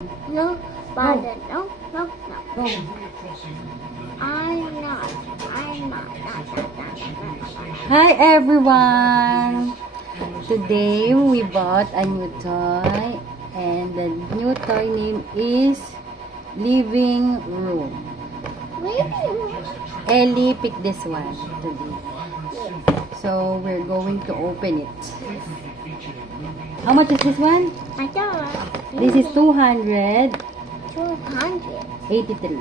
No, father, no, no, no. Go. I'm not. Not. Hi everyone! Today we bought a new toy and the new toy name is Living Room. Really? Ellie picked this one today. So we're going to open it. How much is this one? I don't. This is 283. 283.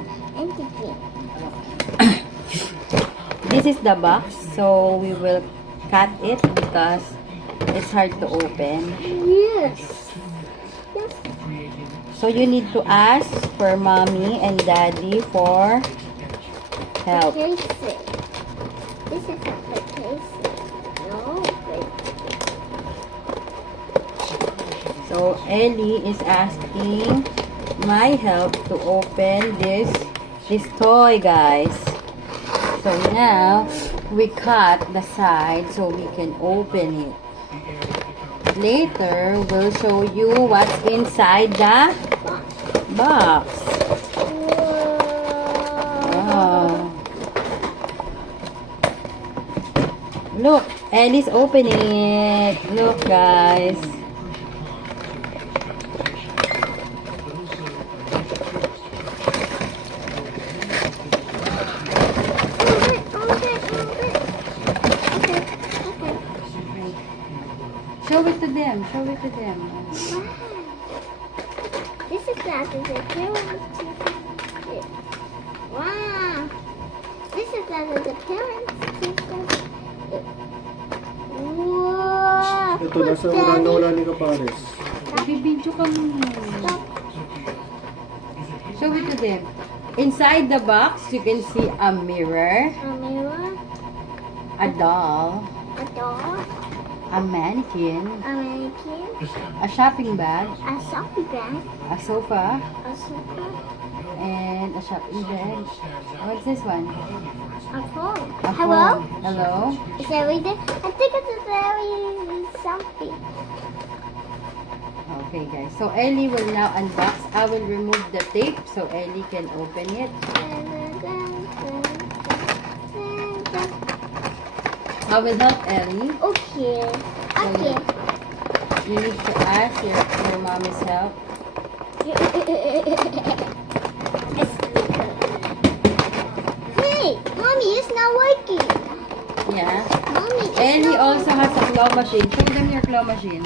This is the box, so we will cut it because it's hard to open. Yes. Yes. So you need to ask for mommy and daddy for help. Casing. This is not the casing. No. So Ellie is asking my help to open this toy, guys. So now we cut the side so we can open it. Later we'll show you what's inside the box. Wow. Look, Ellie's opening it. Look, guys. Show it to them. Show it to them. This is not the parents. Wow. This is not the parents. Wow. Ito, nasa wala ni Kapares. Bibidyo ka muna. Stop. Show it to them. Inside the box, you can see a mirror, A mirror. a doll, A dog. a mannequin, A mannequin. a shopping bag, A shopping bag. a sofa, A sofa. and a shopping bag. What's this one? A phone. A Hello? phone. Hello? Is everything? I think it's very something. Okay, guys. So, Ellie will now unbox. I will remove the tape so Ellie can open it. I will help Ellie. Okay. Okay. You need to ask your mommy's help. Hey, mommy, it's not working. Yeah. Mommy, it's Ellie not also has a claw machine. Show them your claw machine.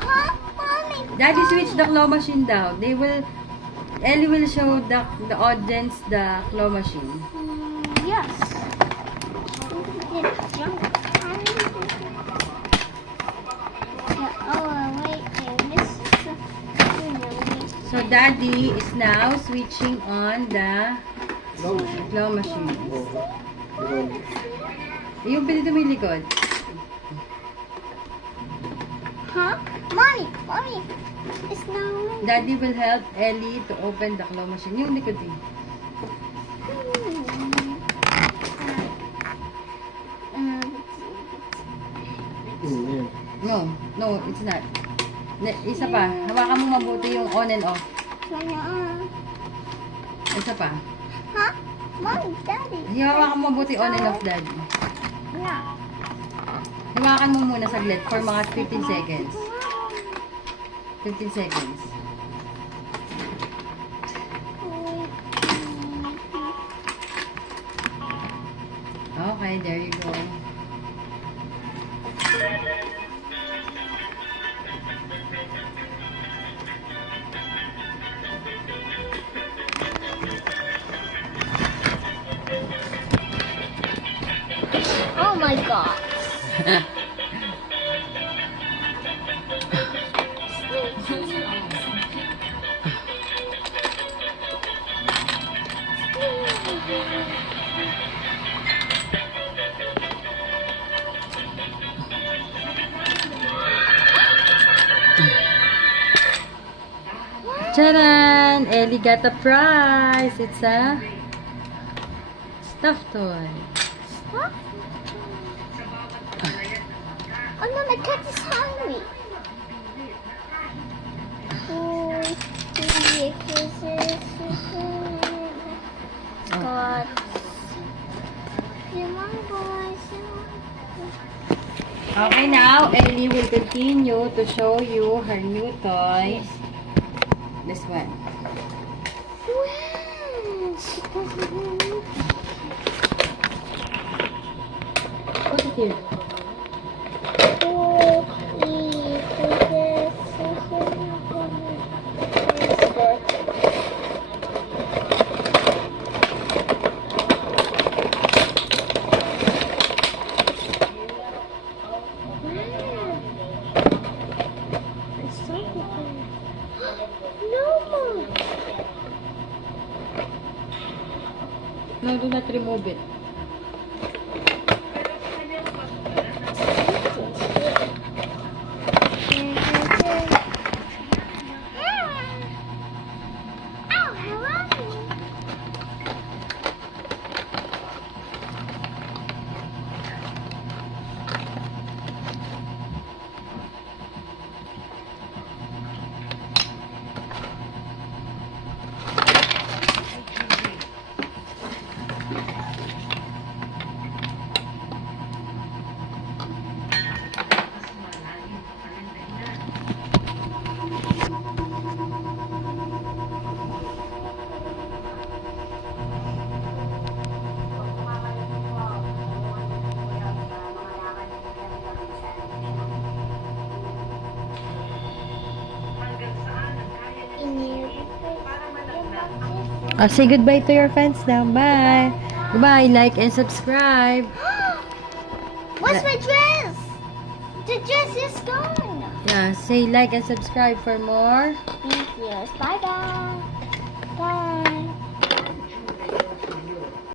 Huh? Mommy. Daddy, switch the claw machine down. Ellie will show the audience the claw machine. Yes. So, Daddy is now switching on the claw machine. Yung pinito mo yung likod. Huh? Mommy, mommy, it's not working. Daddy will help Ellie to open the claw machine. Yung likod eh. No, it's not. Isa pa. Hawakan mo mabuti yung on and off. Isa pa. Huh? Mommy, daddy. Hawakan mo mabuti on and off, Daddy. No. Hawakan mo muna saglit for mga 15 seconds. 15 seconds. Okay, there you go. Oh my god. Charan! Ellie got a prize! It's a stuffed toy. Huh? Oh no, my cat is hungry. Oh. Okay, now Ellie will continue to show you her new toys. This one. Wow, she doesn't know. Put it here. No, do not remove it. Say goodbye to your fans now. Bye. Goodbye. Like and subscribe. What's my dress? The dress is gone. Yeah, say like and subscribe for more. Thank you. Bye bye.